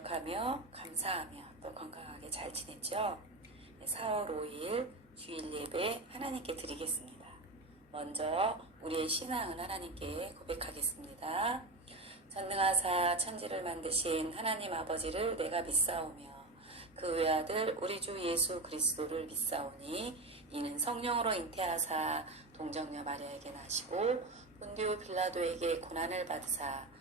기억하며 감사하며 또 건강하게 잘 지냈죠? 4월 5일 주일 예배 하나님께 드리겠습니다. 먼저 우리의 신앙은 하나님께 고백하겠습니다. 전능하사 천지를 만드신 하나님 아버지를 내가 믿사오며 그 외아들 우리 주 예수 그리스도를 믿사오니 이는 성령으로 잉태하사 동정녀 마리아에게 나시고 본디오 빌라도에게 고난을 받으사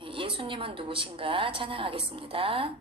예, 예수님은 누구신가 찬양하겠습니다.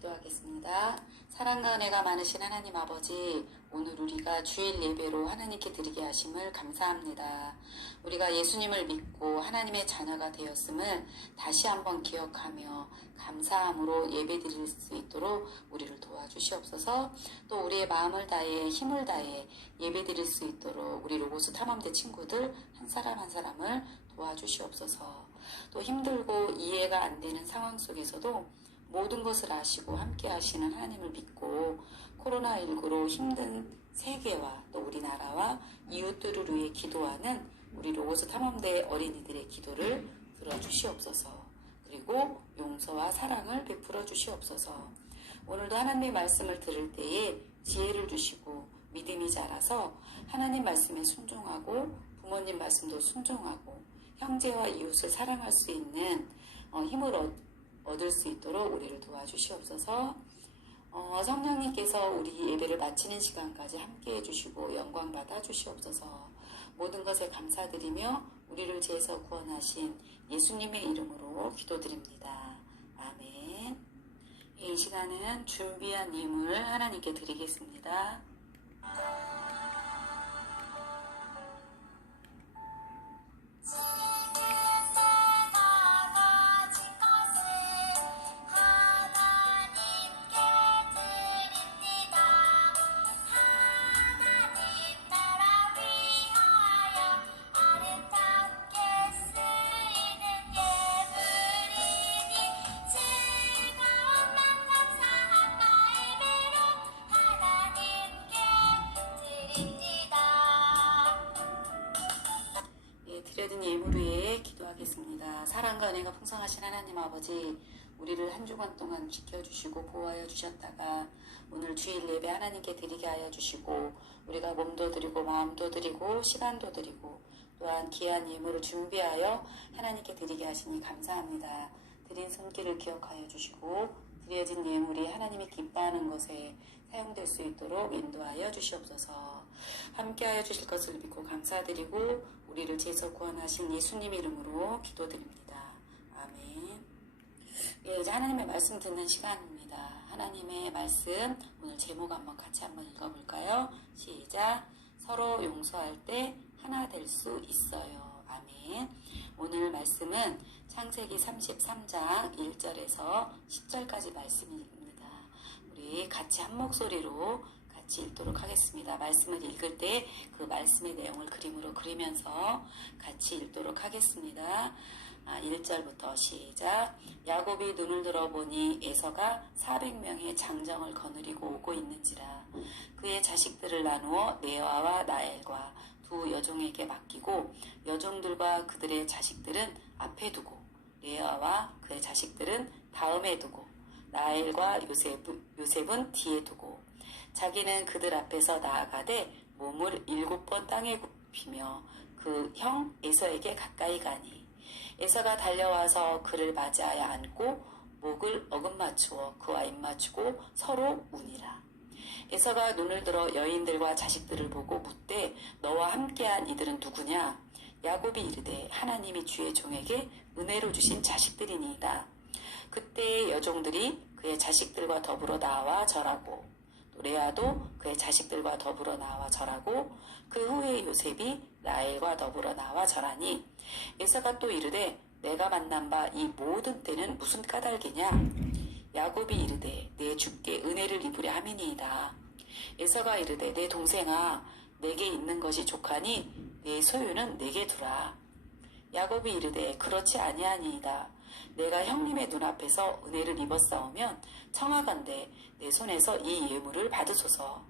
기도하겠습니다. 사랑과 은혜가 많으신 하나님 아버지, 오늘 우리가 주일 예배로 하나님께 드리게 하심을 감사합니다. 우리가 예수님을 믿고 하나님의 자녀가 되었음을 다시 한번 기억하며 감사함으로 예배 드릴 수 있도록 우리를 도와주시옵소서 또 우리의 마음을 다해 힘을 다해 예배 드릴 수 있도록 우리 로고스 탐험대 친구들 한 사람 한 사람을 도와주시옵소서 또 힘들고 이해가 안 되는 상황 속에서도 모든 것을 아시고 함께 하시는 하나님을 믿고 코로나19로 힘든 세계와 또 우리나라와 이웃들을 위해 기도하는 우리 로고스 탐험대 어린이들의 기도를 들어주시옵소서. 그리고 용서와 사랑을 베풀어 주시옵소서. 오늘도 하나님의 말씀을 들을 때에 지혜를 주시고 믿음이 자라서 하나님 말씀에 순종하고 부모님 말씀도 순종하고 형제와 이웃을 사랑할 수 있는 어, 힘을 얻, 얻을 수 있도록 우리를 도와주시옵소서. 어, 성령님께서 우리 예배를 마치는 시간까지 함께 해주시고 영광 받아 주시옵소서. 모든 것에 감사드리며 우리를 죄에서 구원하신 예수님의 이름으로 기도드립니다. 아멘. 이 시간은 준비한 예물 하나님께 드리겠습니다. 사랑과 은혜가 풍성하신 하나님 아버지, 우리를 한 주간 동안 지켜주시고 보호하여 주셨다가 오늘 주일 예배 하나님께 드리게 하여 주시고 우리가 몸도 드리고 마음도 드리고 시간도 드리고 또한 귀한 예물을 준비하여 하나님께 드리게 하시니 감사합니다. 드린 손길을 기억하여 주시고 드려진 예물이 하나님이 기뻐하는 것에 사용될 수 있도록 인도하여 주시옵소서. 함께하여 주실 것을 믿고 감사드리고 우리를 죄에서 구원하신 예수님 이름으로 기도드립니다. 아멘. 예, 이제 하나님의 말씀 듣는 시간입니다. 하나님의 말씀 오늘 제목 한번 같이 한번 읽어볼까요? 시작. 서로 용서할 때 하나 될 수 있어요. 아멘. 오늘 말씀은 창세기 33장 1절에서 10절까지 말씀입니다. 우리 같이 한 목소리로 읽도록 하겠습니다. 말씀을 읽을 때 그 말씀의 내용을 그림으로 그리면서 같이 읽도록 하겠습니다. 아, 1절부터 시작. 야곱이 눈을 들어보니 에서가 400명의 장정을 거느리고 오고 있는지라. 그의 자식들을 나누어 네아와 나엘과 두 여종에게 맡기고 여종들과 그들의 자식들은 앞에 두고 레아와 그의 자식들은 다음에 두고 나엘과 요셉, 요셉은 뒤에 두고 자기는 그들 앞에서 나아가되 몸을 일곱 번 땅에 굽히며 그 형 에서에게 가까이 가니. 에서가 달려와서 그를 맞이하여 안고 목을 어긋맞추어 그와 입맞추고 서로 우니라. 에서가 눈을 들어 여인들과 자식들을 보고 묻되 너와 함께한 이들은 누구냐? 야곱이 이르되 하나님이 주의 종에게 은혜로 주신 자식들이니이다. 그때의 여종들이 그의 자식들과 더불어 나와 절하고 또 레아도 그의 자식들과 더불어 나와 절하고 그 후에 요셉이 라엘과 더불어 나와 절하니 에서가 또 이르되 내가 만난 바 이 모든 때는 무슨 까닭이냐? 야곱이 이르되 내 주께 은혜를 입으려 함이니이다. 에서가 이르되 내 동생아 내게 있는 것이 족하니 내 소유는 내게 두라. 야곱이 이르되 그렇지 아니하니이다. 내가 형님의 눈앞에서 은혜를 입었사오면 청하건대 내 손에서 이 예물을 받으소서.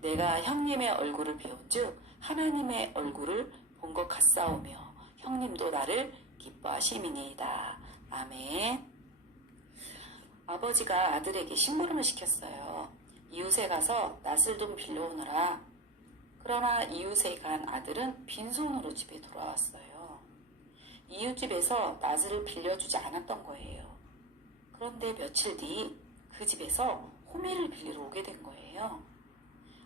내가 형님의 얼굴을 배운즉 하나님의 얼굴을 본 것 같사오며 형님도 나를 기뻐하심이니이다. 아멘. 아버지가 아들에게 심부름을 시켰어요. 이웃에 가서 낫을 좀 빌려오느라. 그러나 이웃에 간 아들은 빈손으로 집에 돌아왔어요. 이웃집에서 낫을 빌려주지 않았던 거예요. 그런데 며칠 뒤 그 집에서 호미를 빌리러 오게 된 거예요.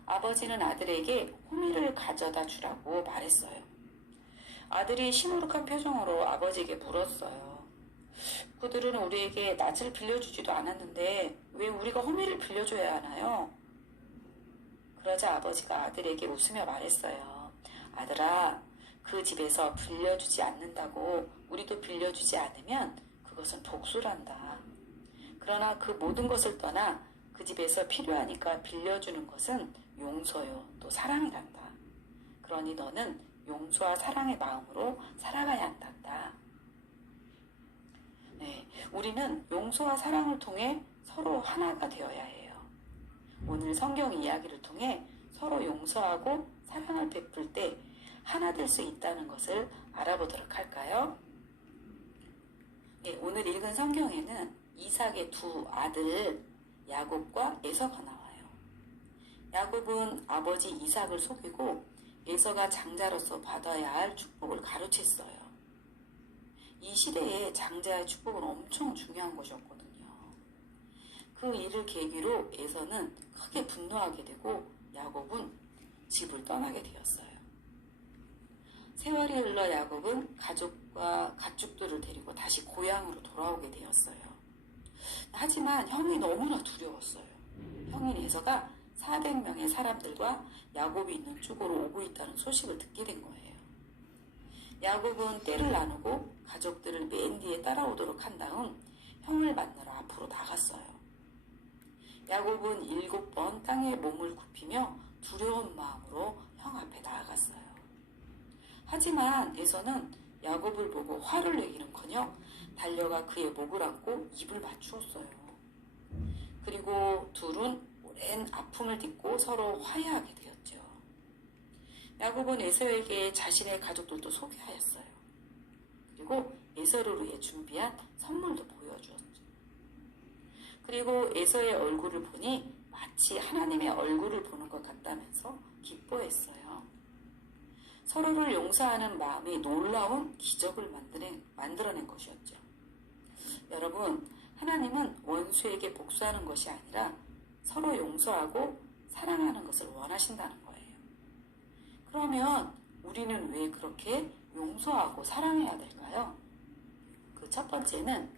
아버지는 아들에게 호미를 가져다 주라고 말했어요. 아들이 시무룩한 표정으로 아버지에게 물었어요. 그들은 우리에게 낫을 빌려주지도 않았는데 왜 우리가 호미를 빌려줘야 하나요? 그러자 아버지가 아들에게 웃으며 말했어요. 아들아, 그 집에서 빌려주지 않는다고 우리도 빌려주지 않으면 그것은 복수란다. 그러나 그 모든 것을 떠나 그 집에서 필요하니까 빌려주는 것은 용서요, 또 사랑이란다. 그러니 너는 용서와 사랑의 마음으로 살아가야 한단다. 네, 우리는 용서와 사랑을 통해 서로 하나가 되어야 해요. 오늘 성경 이야기를 통해 서로 용서하고 사랑을 베풀 때 하나 될 수 있다는 것을 알아보도록 할까요? 네, 오늘 읽은 성경에는 이삭의 두 아들 야곱과 에서가 나와요. 야곱은 아버지 이삭을 속이고 에서가 장자로서 받아야 할 축복을 가로챘어요. 이 시대에 장자의 축복은 엄청 중요한 것이었거든요. 그 일을 계기로 에서는 크게 분노하게 되고 야곱은 집을 떠나게 되었어요. 세월이 흘러 야곱은 가족과 가축들을 데리고 다시 고향으로 돌아오게 되었어요. 하지만 형이 너무나 두려웠어요. 형인 에서가 400명의 사람들과 야곱이 있는 쪽으로 오고 있다는 소식을 듣게 된 거예요. 야곱은 때를 나누고 가족들을 맨 뒤에 따라오도록 한 다음 형을 만나러 앞으로 나갔어요. 야곱은 일곱 번 땅에 몸을 굽히며 두려운 마음으로 형 앞에 나아갔어요. 하지만 에서는 야곱을 보고 화를 내기는커녕 달려가 그의 목을 안고 입을 맞추었어요. 그리고 둘은 오랜 아픔을 딛고 서로 화해하게 되었죠. 야곱은 에서에게 자신의 가족들도 소개하였어요. 그리고 에서를 위해 준비한 선물도 보여주었죠. 그리고 에서의 얼굴을 보니 마치 하나님의 얼굴을 보는 것 같다면서 기뻐했어요. 서로를 용서하는 마음이 놀라운 기적을 만드는, 만들어낸 것이었죠. 여러분, 하나님은 원수에게 복수하는 것이 아니라 서로 용서하고 사랑하는 것을 원하신다는 거예요. 그러면 우리는 왜 그렇게 용서하고 사랑해야 될까요? 그 첫 번째는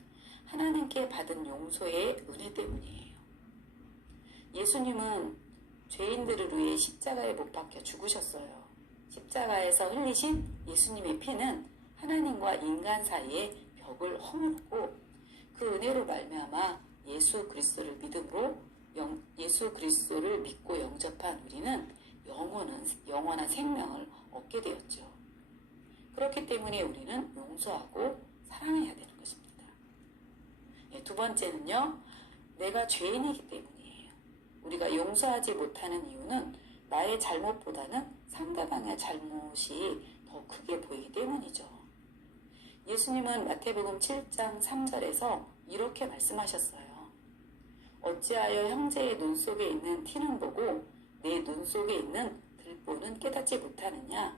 하나님께 받은 용서의 은혜 때문이에요. 예수님은 죄인들을 위해 십자가에 못 박혀 죽으셨어요. 십자가에서 흘리신 예수님의 피는 하나님과 인간 사이의 벽을 허물고 그 은혜로 말미암아 예수 그리스도를 믿음으로 영, 예수 그리스도를 믿고 영접한 우리는 영원한 영원한 생명을 얻게 되었죠. 그렇기 때문에 우리는 용서하고 사랑해야 되는 것입니다. 예, 두 번째는요, 내가 죄인이기 때문이에요. 우리가 용서하지 못하는 이유는 나의 잘못보다는 상대방의 잘못이 더 크게 보이기 때문이죠. 예수님은 마태복음 7장 3절에서 이렇게 말씀하셨어요. 어찌하여 형제의 눈 속에 있는 티는 보고 내 눈 속에 있는 들보는 깨닫지 못하느냐?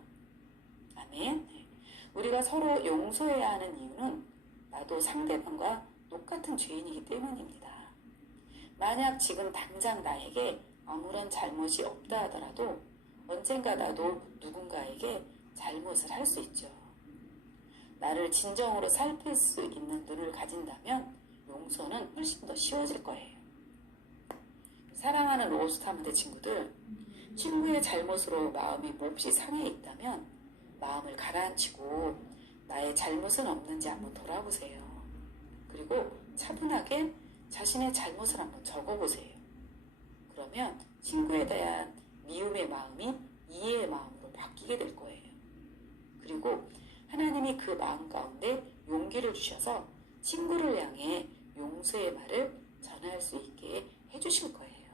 아멘. 네. 우리가 서로 용서해야 하는 이유는 나도 상대방과 똑같은 죄인이기 때문입니다. 만약 지금 당장 나에게 아무런 잘못이 없다 하더라도 언젠가 나도 누군가에게 잘못을 할 수 있죠. 나를 진정으로 살필 수 있는 눈을 가진다면 용서는 훨씬 더 쉬워질 거예요. 사랑하는 로스타문대 친구들, 친구의 잘못으로 마음이 몹시 상해 있다면 마음을 가라앉히고 나의 잘못은 없는지 한번 돌아보세요. 그리고 차분하게 자신의 잘못을 한번 적어보세요. 그러면 친구에 대한 미움의 마음이 이해의 마음으로 바뀌게 될 거예요. 그리고 하나님이 그 마음 가운데 용기를 주셔서 친구를 향해 용서의 말을 전할 수 있게 해주실 거예요.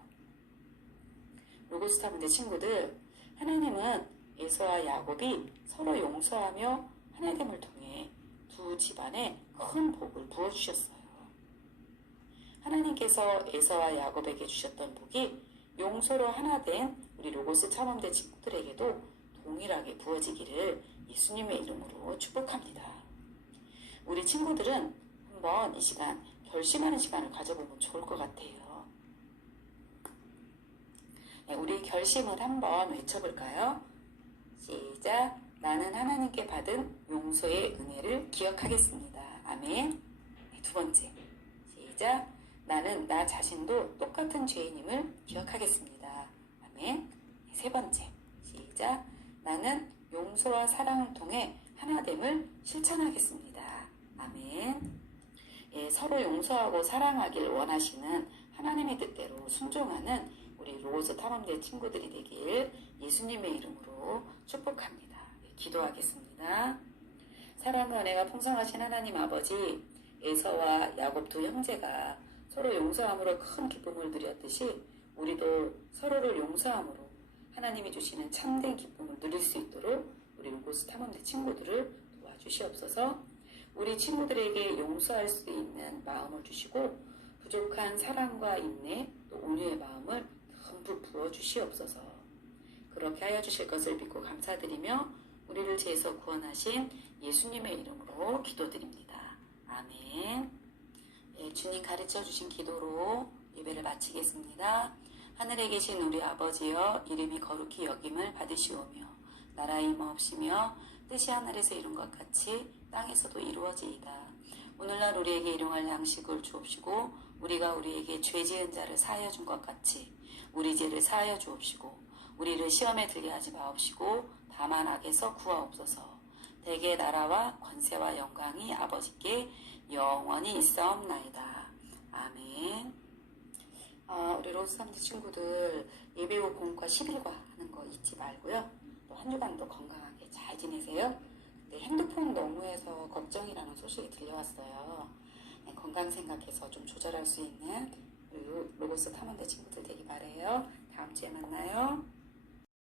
로고스타문대 친구들, 하나님은 에서와 야곱이 서로 용서하며 하나됨을 통해 두 집안에 큰 복을 부어주셨어요. 하나님께서 에서와 야곱에게 주셨던 복이 용서로 하나 된 우리 로고스 탐험대 친구들에게도 동일하게 부어지기를 예수님의 이름으로 축복합니다. 우리 친구들은 한번 이 시간 결심하는 시간을 가져보면 좋을 것 같아요. 네, 우리 결심을 한번 외쳐볼까요? 시작. 나는 하나님께 받은 용서의 은혜를 기억하겠습니다. 아멘. 네, 두 번째. 시작. 나는 나 자신도 똑같은 죄인임을 기억하겠습니다. 아멘. 네, 세 번째. 시작. 나는 용서와 사랑을 통해 하나됨을 실천하겠습니다. 아멘. 예, 서로 용서하고 사랑하길 원하시는 하나님의 뜻대로 순종하는 우리 로즈 탐험대 친구들이 되길 예수님의 이름으로 축복합니다. 예, 기도하겠습니다. 사랑과 은혜가 풍성하신 하나님 아버지, 에서와 야곱 두 형제가 서로 용서함으로 큰 기쁨을 누렸듯이 우리도 서로를 용서함으로 하나님이 주시는 참된 기쁨을 누릴 수 있도록 우리 로고스 탐험대 친구들을 도와주시옵소서. 우리 친구들에게 용서할 수 있는 마음을 주시고 부족한 사랑과 인내 또 온유의 마음을 듬뿍 부어 주시옵소서. 그렇게 하여 주실 것을 믿고 감사드리며 우리를 죄에서 구원하신 예수님의 이름으로 기도드립니다. 아멘. 예, 주님 가르쳐 주신 기도로 예배를 마치겠습니다. 하늘에 계신 우리 아버지여 이름이 거룩히 여김을 받으시오며 나라의 임없이며 뜻이 하늘에서 이룬 것 같이 땅에서도 이루어지이다. 오늘날 우리에게 일용할 양식을 주옵시고 우리가 우리에게 죄 지은 자를 사하여 준 것 같이 우리 죄를 사하여 주옵시고 우리를 시험에 들게 하지 마옵시고 다만 악에서 구하옵소서. 대개 나라와 권세와 영광이 아버지께 영원히 있사옵나이다. 아멘. 아, 우리 로스삼드 친구들 예배 후 공과 10일과 하는 거 잊지 말고요. 또 한 주간도 건강하게 잘 지내세요. 네, 핸드폰 너무해서 걱정이라는 소식이 들려왔어요. 네, 건강 생각해서 좀 조절할 수 있는 로고스 탐험대 친구들 되기 바래요. 다음 주에 만나요.